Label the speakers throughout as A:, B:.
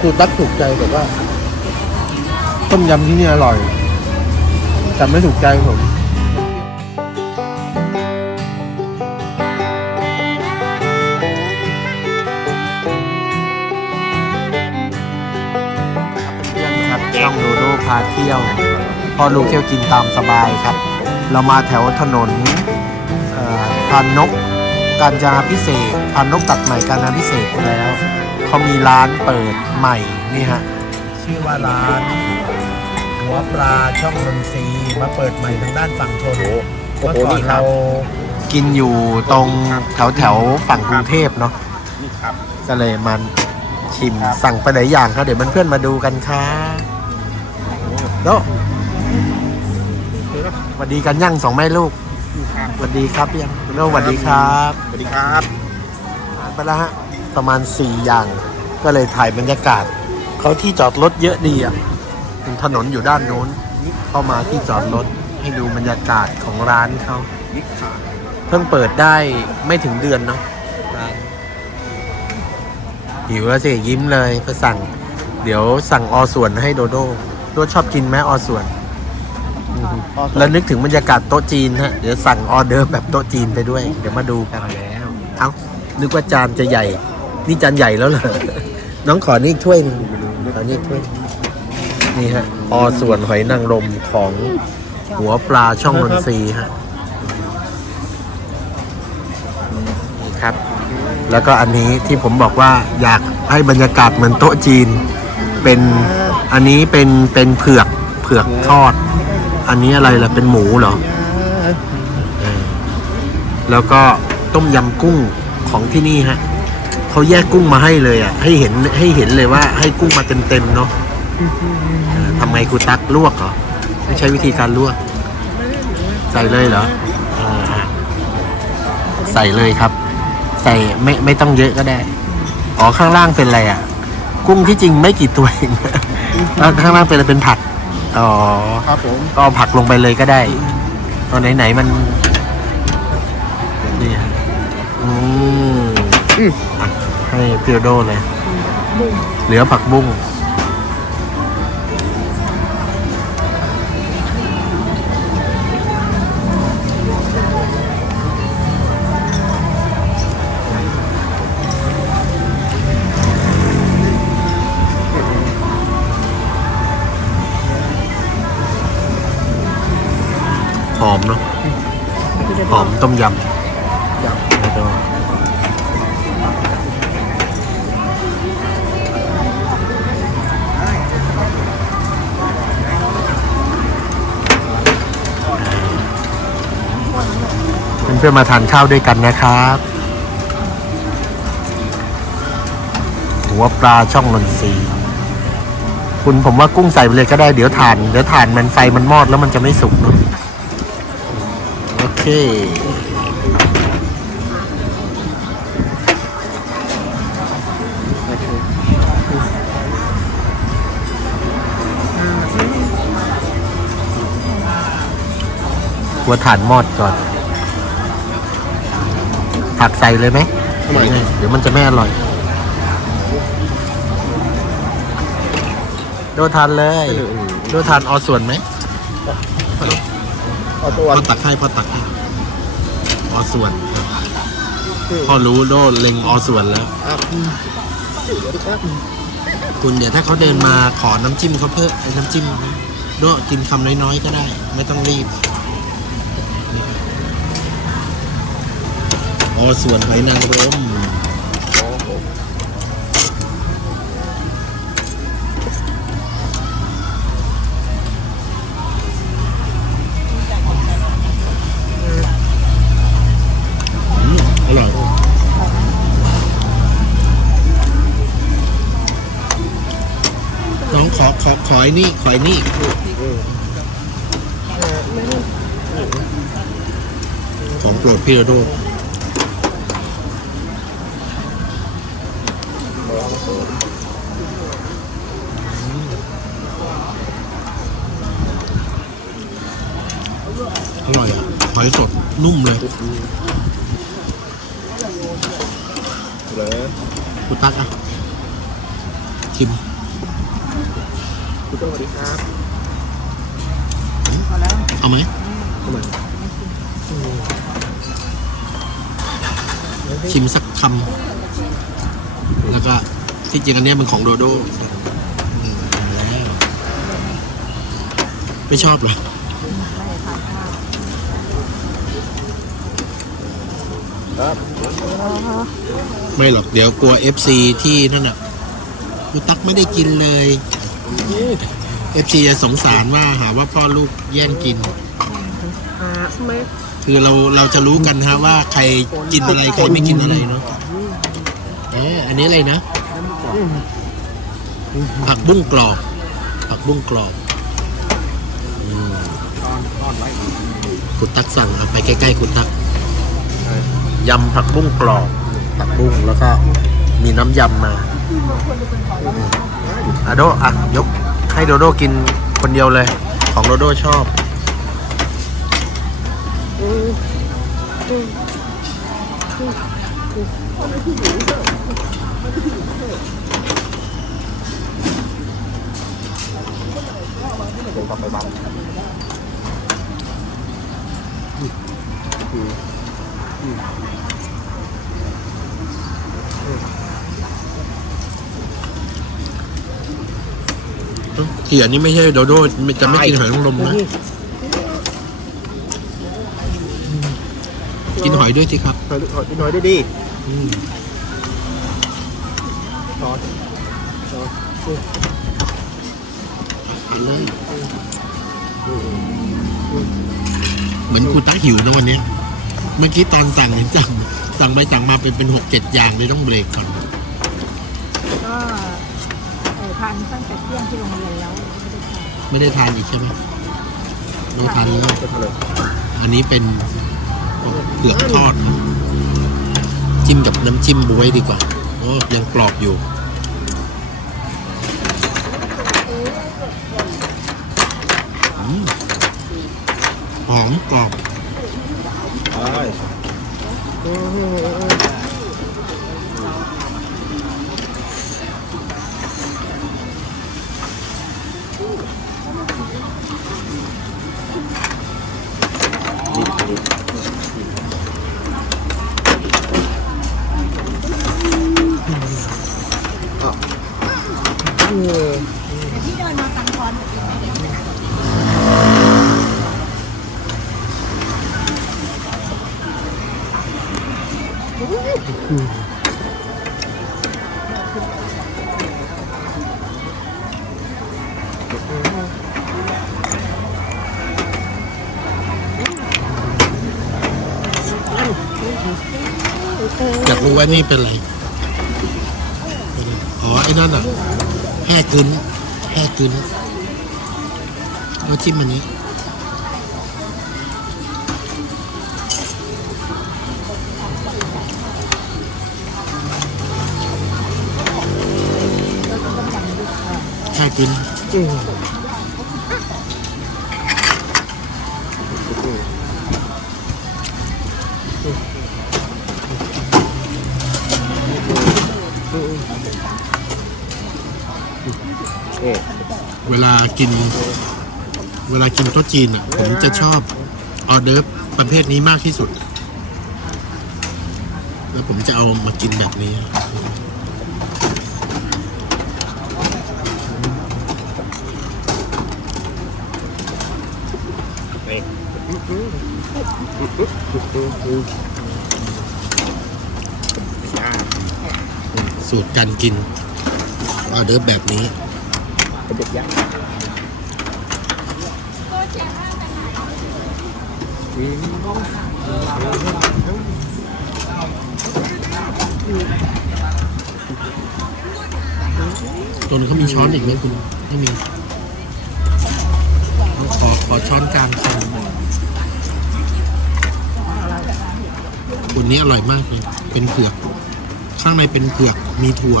A: คือตั๊กถูกใจแบบว่า ต้มยำที่นี่อร่อยแต่ไม่ถูกใจผม
B: เพื่อนๆครับช่องโดโดพาเที่ยวพอลูกเที่ยวกินตามสบายครับ เรามาแถวถนนอ่อพานนกการจนาพิเศษพานนกตัดใหม่การจนาพิเศษแล้ว เขามีร้านเปิดใหม่นี่ฮะชื่อว่าร้านหัวปลาช่องนนทรีย์มาเปิดใหม่ทางด้านฝั่งทนเมื่อก่อนเรากินอยู่ตรงแถวแถวๆฝั่งกรุงเทพเนาะ
A: นี่ครับ
B: ก็เลยมันชิม
A: ครับ
B: สั่งไปหลายอย่างครับเดี๋ยวเพื่อนๆมาดูกันครับโดสวัสดีกันยั่งสองแม่ลูกสวัสดีครับยังโดสวัสดีครับ
A: สวัสดีครับ
B: ไปแล้วฮะ ประมาณ 4 อย่าง ก็เลยถ่ายบรรยากาศ เขาที่จอดรถเยอะดีอะเป็นถนนอยู่ด้านโน้นเข้ามาที่จอดรถให้ดูบรรยากาศของร้านเขา
A: นี่ค่ะ
B: เพิ่งเปิดได้ไม่ถึงเดือนเนาะหิวแล้วสิยิ้มเลยไปสั่ง เดี๋ยวสั่งอส่วนให้โดโดโดชอบกินไหมอส่วนแล้วนึกถึงบรรยากาศโต๊ะจีนฮะ เดี๋ยวสั่งออเดอร์แบบโต๊ะจีนไปด้วย เดี๋ยวมาดูกันแล้ว เอ้า นึกว่าจานจะใหญ่ นี่จานใหญ่แล้วเหรอ น้องขอนี่อีกถ้วยหนึงขอนี่อีกถ้วย นี่ฮะ อส่วนหอยนางรมของหัวปลาช่องนนทรีย์ฮะนี่ครับ แล้วก็อันนี้ที่ผมบอกว่าอยากให้บรรยากาศเหมือนโต๊ะจีน เป็นอันนี้เป็นเป็นเผือกเผือกทอด อันนี้อะไรล่ะเป็นหมูเหรอเออแล้วก็ต้มยำกุ้งของที่นี่ฮะ เขาแยกกุ้งมาให้เลยอะ ให้เห็นให้เห็นเลยว่าให้กุ้งมาเต็มๆเนาะเออทำไงครูตักลวกเหรอไม่ใช่วิธีการลวก ใส่เลยเหรออ่าใส่เลยครับ ใส่ไม่ไม่ต้องเยอะก็ได้อ๋อข้างล่างเป็นอะไรอะ กุ้งที่จริงไม่กี่ตัวเองแล้วข้างล่างเป็นอะไรเป็นผักอ๋อ
A: ครับผม
B: ก็เอาผักลงไปเลยก็ได้ตอนไหนๆมันนี่ฮะอืมอะ ให้พิโรโดเลย เหลือผักบุ้งหอมเนาะหอมต้มยำ เพื่อมาทานข้าวด้วยกันนะครับ หัวปลาช่องนนทรีคุณผมว่ากุ้งใส่ไปเลยก็ได้เดี๋ยวถ่าน เดี๋ยวถ่านมันไฟมันมอดแล้วมันจะไม่สุกเนะโอเคหัวถ่านมอดก่อน ผักใส่เลยไหม
A: ทำไม
B: เดี๋ยวมันจะไม่อร่อย โดทานเลย โดทานออส่วนไหม
A: เอาตัว
B: พอตักให้พอตักให้ออส่วนพอรู้โดเล็งออส่วนแล้วคุณเดี๋ยวถ้าเขาเดินมาขอน้ำจิ้มเขาเพิ่มไอ้น้ำจิ้มโดกินคำน้อยๆก็ได้ ไม่ต้องรีบ อ๋อส่วนหอยนางรมอืมอร่อยน้องขอขอขอไอ้นี่ขอไอ้นี่ของโปรดพี่ระโดด อร่อยอะหอยสดนุ่มเลย
A: เลย
B: คุณตักอะชิม
A: อคุณโตสวัสดีครับ
B: เอาไหม
A: เข้ามา
B: ชิมสักคำแล้วก็ที่จริงอันเนี้ยมันของโดโดอืมแล้วไม่ชอบเหรอ
A: ครับ
B: ไม่หรอกเดี๋ยวกลัว FC ที่นั่นอะกูตักไม่ได้กินเลย FC จะสงสารว่าหาว่าพ่อลูกแย่งกิน
A: หาไหม
B: คือเราเราจะรู้กันฮะว่าใครกินอะไรใครไม่กินอะไรเนาะเอออันนี้อะไรนะ ผักบุ้งกรอบ ผักบุ้งกรอบอืมคุณตักสั่งเอาไปใกล้ๆคุณตัก
A: ยำผักบุ้งกรอบ
B: ผักบุ้งแล้วก็มีน้ำยำมา
A: อะโดอะยกให้โดโดกินคนเดียวเลย
B: ของโดโดชอบ เขียนี่ไม่ใช่โดโดจะไม่กินหอยนางรมนะกินหอยด้วยสิครับ
A: หน่อยหน่อยหน่อยได้ดี
B: อืม
A: ซอส
B: ไปเลยเหมือนกูตักหิวนะวันเนี้ยเมื่อกี้ตอนสั่งเห็นสั่งสั่งไปสั่งมาเป็นเป็นหกเจ็ดอย่างเลยต้องเบรกก่อน
C: ก็เอ่อทานตั้งแต่เที่ยงที่โรงเรียนแล้ว ไม่ได้ทาน
B: ไม่ได้ทานอีกใช่ไหมไม่ได้ทานเลย
A: จะทะเล
B: อันนี้เป็นเผือกทอดนะจิ้มกับน้ำจิ้มบวยดีกว่า โอ้ยังกรอบอยู่อืมหอมกรอบ
A: ใช่
C: ที่เดินมาตังคอน
B: อยากรู้ว่านี่เป็นอะไร อ๋อ ไอ้นั่นอะ แห่คืนแห่คืนแล้วจิ้มอันนี้แห่คืน กิน เวลากินโต๊ะจีนอะผมจะชอบออเดิร์ฟประเภทนี้มากที่สุด แล้วผมจะเอามากินแบบนี้สูตรการกินออเดิร์ฟแบบนี้
A: เป็นเด็กยักษ์อืม
B: ตัวนึงเขามีช้อนอีกไหมคุณไม่มี ขอขอช้อนกลางคำคุณนี้อร่อยมากเลย เป็นเผือก ข้างในเป็นเผือก มีถั่ว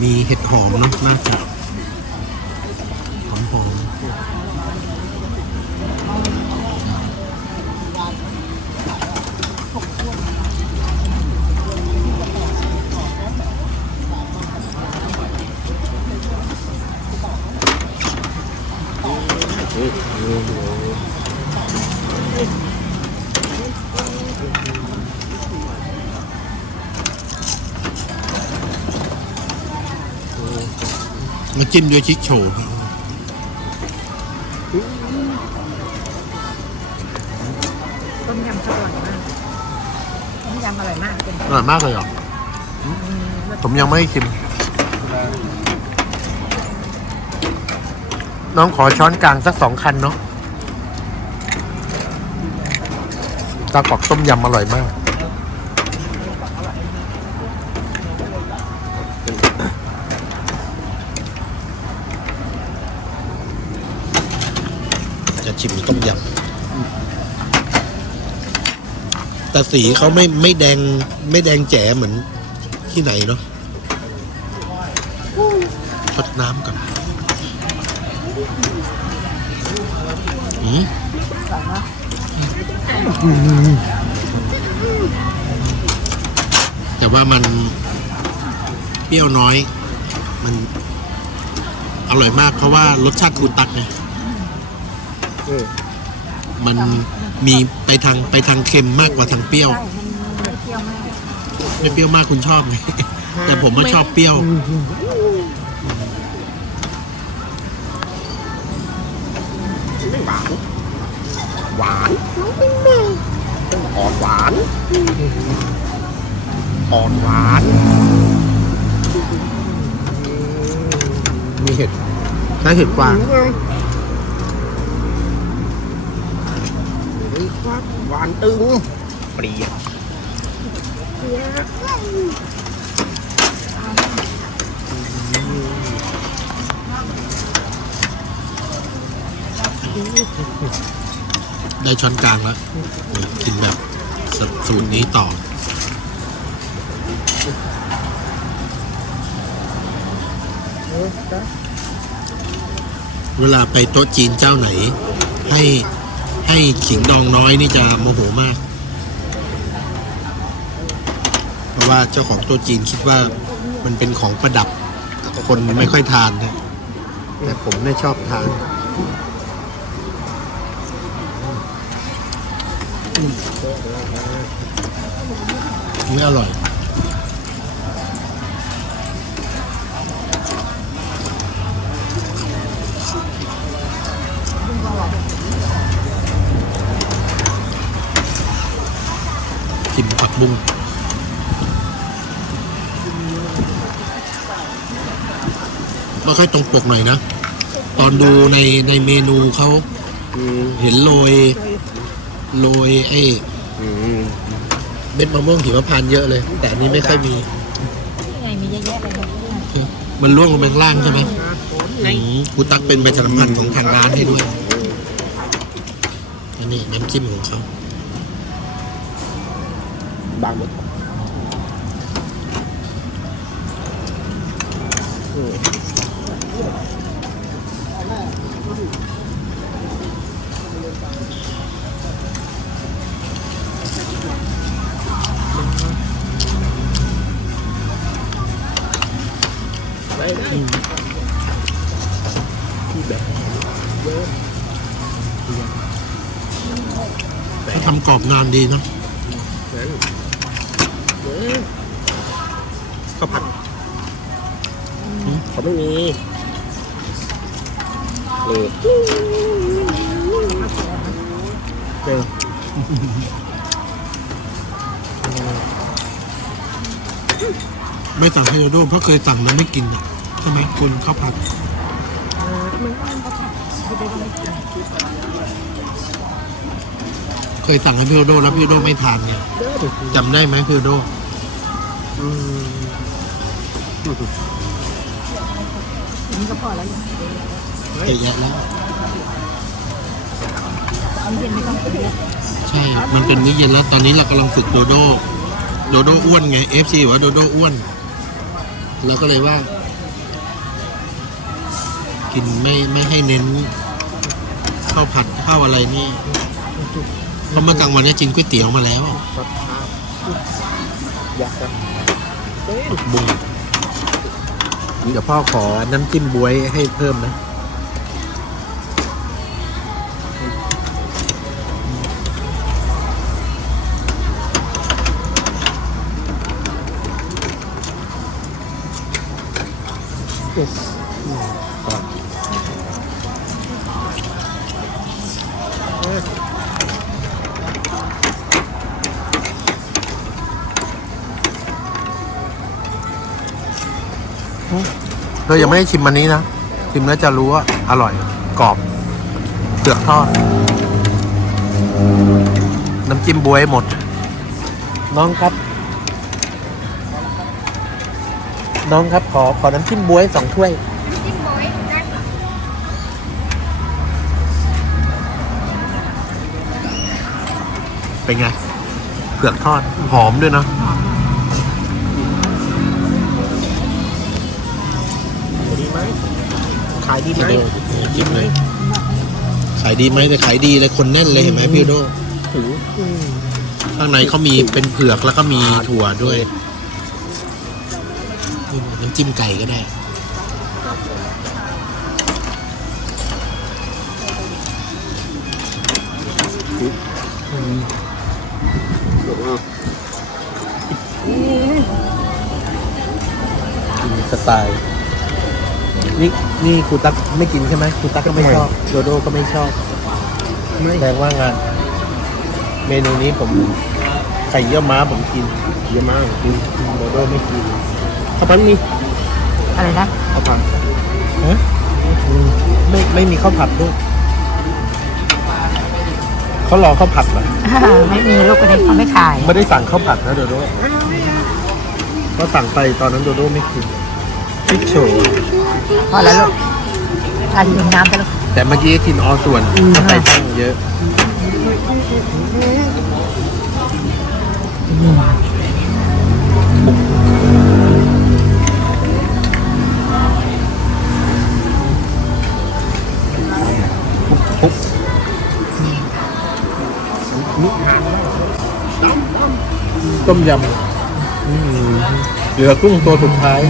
B: มีเห็ดหอมเนาะน่าจะ จิ้มด้วยชิคโชว์
C: ต้มยำเขาอร่อยมากต้มยำอร่อยมากเป็น
A: อร่อยมากเลยเหรอผมยังไม่ได้ชิม น้องขอช้อนกลางสักสองคันเนาะตากอกต้มยำอร่อยมาก
B: ชิมต้มยำแต่สีเขาไม่ไม่แดง ไม่แดงแจ๋เหมือนที่ไหนเนาะทดน้ำก่อนอืมแต่ว่ามันเปรี้ยวน้อย มันอร่อยมากเพราะว่ารสชาติคูตักไง มันมีไปทางไปทางเค็มมากกว่าทางเปรี้ยว
C: ใช่มันไม่เปรี้ยวมาก
B: ไม่เปรี้ยวมากคุณชอบไง แต่ผมไม่ชอบเปรี้ยว
A: หวานอ่อนหวานอ่อนหวาน มีเห็ดใช้เห็ดฟางห วานตึงเปรี้ยว
B: ได้ช้อนกลางแล้วกินแบบสสูตรนี้ต่อเวลาไปโต๊ะจีนเจ้าไหน ให้ ให้ขิงดองน้อยนี่จะโมโหมาก เพราะว่าเจ้าของต๊ะจีนคิดว่ามันเป็นของประดับ คนไม่ค่อยทานนะ
A: แต่ผมไม่ชอบทาน
B: ไม่อร่อย บุ้งไม่ค่อยตรงปกหน่อยนะ ตอนดูในในเมนูเขาเห็นโรยโรยไอ้เม็ดมะม่วงหิมพานต์เยอะเลย แต่อันนี้ไม่ค่อยมี
C: ไงมีเยอะแยะเลย
B: มันล่วงลงไปข้างล่างใช่ไหมอืมกูตักเป็นใบสารพันของทางร้านให้ด้วย อันนี้น้ำจิ้มของเขา
A: บางหมด
B: เขาทำกรอบงานดีนะ
A: ข้าวผัดเขาไม่มีนี่เจอ
B: ไม่สั่งให้โดโดเพราะเคยสั่งแล้วไม่กินอะใช่ไหมคนข้าวผัดเคยสั่งให้พี่โดโดแล้วพี่โดโดไม่ทานเนี่ยจำได้ไหมพี่โดโด
A: อืม
C: นี่ก็พอแล้วอย่าง
B: เยอะแยะแล้ว
C: นี้เย็นไม่ต้องกินเยอะ
B: ใช่ มันเป็นมื้อเย็นแล้ว ตอนนี้เรากำลังฝึกโดโด โดโดอ้วนไง FC บอกว่าโดโดอ้วน เราก็เลยว่า กินไม่ไม่ให้เน้นข้าวผัดข้าวอะไรนี่เพราะเมื่อกลางวันเนี่ยกินก๋วยเตี๋ยวมาแล้วอะ
A: ครับอยากจะ
B: บุ้ง
A: เดี๋ยวพ่อขอน้ำจิ้มบวยให้เพิ่มนะ
B: เธอยังไม่ได้ชิมอันนี้นะ ชิมแล้วจะรู้ว่าอร่อย กรอบเปลือกทอด น้ำจิ้มบวยหมด น้องครับ น้องครับขอขอน้ำจิ้มบวยสองถ้วยเป็นไง เผือกทอดหอมด้วยเนาะ
A: ขายดีไหมดีไหมขายดีไหมแต่ขายดีเลยคนแน่นเลยเห็นไหมพี่โดข้างในเขามีเป็นเผือกแล้วก็มีถั่วด้วยน้ำจิ้มไก่ก็ได้
B: กินสไตล์ นี่นี่ครูตั๊กไม่กินใช่ไหมครูตั๊กก็ไม่ชอบโดโดก็ไม่ชอบแสดงว่างาน เมนูนี้ผมไข่เยี่ยวม้าผมกิน
A: เยอะมาก
B: กินโดโดไม่กินข้าวผัดมี
C: อะไรนะ
A: ข้าวผัด
B: ฮะอืมไม่ไม่มีข้าวผัดด้วยเขารอข้าวผัดเหรอ
C: ไม่มีลูกคนนี้เขาไม่ขาย
B: ไม่ได้สั่งข้าวผัดนะโดโดก็สั่งไปตอนนั้นโดโดไม่กิน พริกโชว์
C: พอแล้วลูกทานดื่มน้ำกันลูก
B: แต่เมื่อกี้กินออส่วน
C: อืม
B: ใส่ตั้งเยอะ ต้มยำอืมเหลือกุ้งตัวสุดท้าย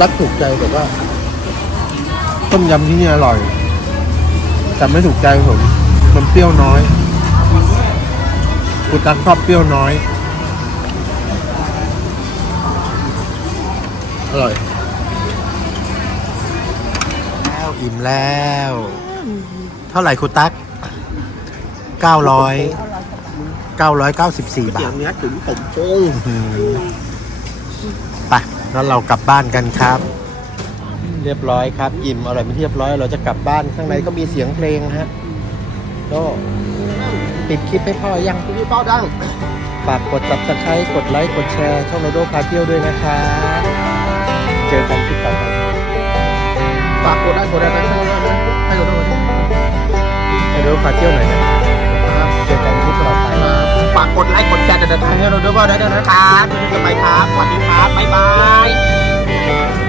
B: ตั๊กถูกใจแต่ว่า ต้มยำที่นี่อร่อย แต่ไม่ถูกใจผม มันเปรี้ยวน้อยครูตั๊กชอบเปรี้ยวน้อย อร่อย แล้วอิ่มแล้ว เท่าไหร่ครูตั๊กเก้าร้อยเก้าร้อยเก้าสิบสี่บา
A: เดี๋ย
B: ท
A: วนี้ถึงผมโป้ง
B: ไป แล้วเรากลับบ้านกันครับ เรียบร้อยครับ อิ่มอร่อยไม่เรียบร้อย เราจะกลับบ้านข้างในก็มีเสียงเพลงฮะก็ปิดคลิปให้พ่อยัง
A: พี่เป้าดัง
B: ฝากกด subscribe กดไลค์กดแชร์ช่องโรโดพาเที่ยวด้วยนะคะเจอกันคลิปต่อไป
A: ฝากกดไลค์กดแชร์ให้เราด้วยนะให้เราด้วย
B: โรโดพาเที่ยวหน่อยนะ
A: กดไลค์กดแชร์เด็ดๆให้เราด้วยว่าได้นะครับเจอกันใหม่ครับสวัสดีครับบ๊ายบาย